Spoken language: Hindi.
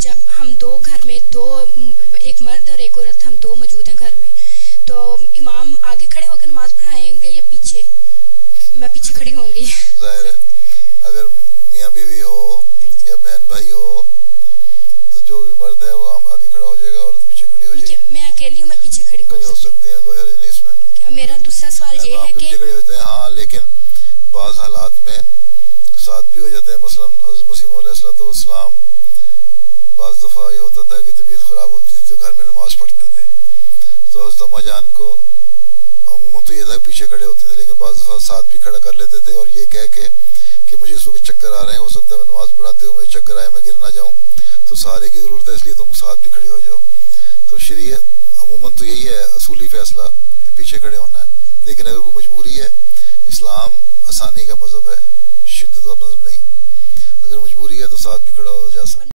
जब हम दो घर में एक मर्द और एक औरत, हम दो मौजूद हैं घर में, तो इमाम आगे खड़े होकर नमाज पढ़ाएंगे या पीछे? मैं पीछे खड़ी होंगी। जाहिर है अगर मियाँ बीवी हो या बहन भाई हो तो जो भी मर्द है वो आगे खड़ा हो जाएगा, औरत पीछे खड़ी हो जाएगी। मैं अकेली हूँ, मैं पीछे खड़ी हो सकती हैं, कोई हर्ज नहीं इसमें। मेरा दूसरा सवाल ये है कि पीछे खड़े होते हैं, हाँ, लेकिन बाज़ हालात में साथ भी हो जाते हैं। मसलन हज़रत मसीह अलैहिस्सलाम बाज़ दफ़ा ये होता था कि तबीयत ख़राब होती थी तो घर में नमाज पढ़ते थे, तो हज़रत अम्मा जान को अमूमन तो ये था पीछे खड़े होते थे, लेकिन बाज़ दफ़ा साथ भी खड़ा कर लेते थे और ये कह के कि मुझे इस वक्त चक्कर आ रहे हैं, हो सकता है मैं नमाज पढ़ाते हुए मुझे चक्कर आए, मैं गिर ना जाऊँ, तो सहारे की ज़रूरत है, इसलिए तुम साथ भी खड़ी हो जाओ। तो शरीयत अमूमन तो यही है असूली फ़ैसला कि पीछे खड़े होना है, लेकिन अगर कोई मजबूरी है, इस्लाम आसानी का मज़हब है, शिद्दत का मज़हब नहीं। अगर मजबूरी है तो साथ भी खड़ा हो जा सकता है।